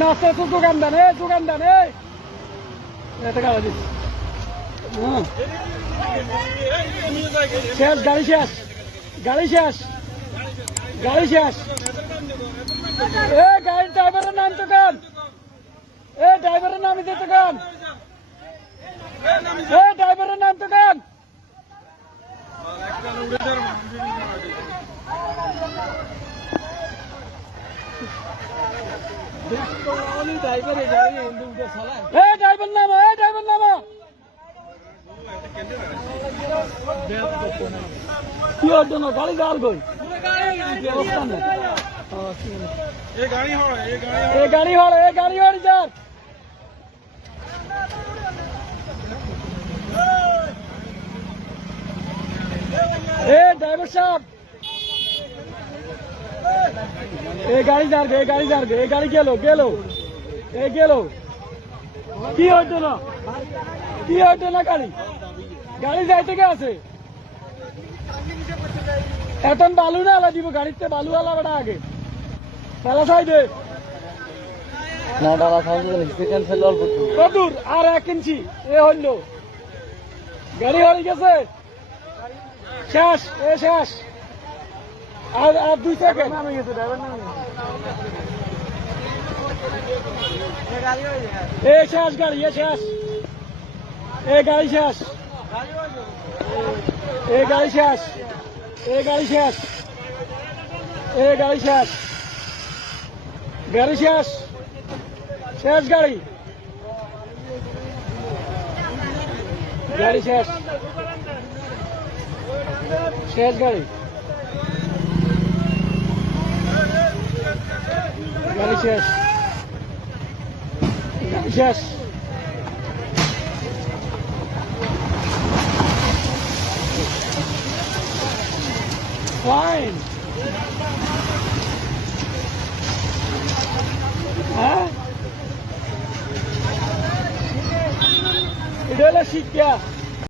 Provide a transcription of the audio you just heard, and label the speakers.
Speaker 1: সামনে আস্তে আস্তে দোকান দেন, এই দোকান দেন, এই। এটা দিস হ্যাঁ। শেষ, গাড়ি শেষ গাড়ি শেষ গাড়ি শেষ। এ গাড়ির ড্রাইভারের নাম তো কান। এ ড্রাইভারের নাম দিতে কান। এ ড্রাইভারের নাম তো কান। ড্রাইভার নামা এ ড্রাইভার নামা। কি ওর জন্য গাড়ি গাল গই গাড়ি হল এ গাড়ি হল যার ড্রাইভার সাহেব। গাড়ি যার গে, এ গাড়ি যার গে, এ গাড়ি গেল গেল। এ গেল। কি হইতো না? কি হইতো না গাড়ি? গাড়ি যাইতে গে আছে। এখন বালু না আলা দিব গাড়িতে বালু আলা বেটা আগে। তালা সাই দে।
Speaker 2: না দাদা সামনে অল্প একটু।
Speaker 1: কদুর আর এক ইঞ্চি এ হইল। গাড়ি হয়ে গেছে। শেষ এ শেষ। আর আর দুই সেকেন্ড এ, শেষ গাড়ি, এ, শেষ। এ, গাড়ি শেষ। এ, গাড়ি শেষ। এ, গাড়ি শেষ। এ, গাড়ি শেষ। গাড়ি শেষ। শেষ গাড়ি। গাড়ি শেষ। শেষ গাড়ি। গাড়ি শেষ গাড়ি শেষ ফাইন হ্যাঁ এটা হলো শিক্ষা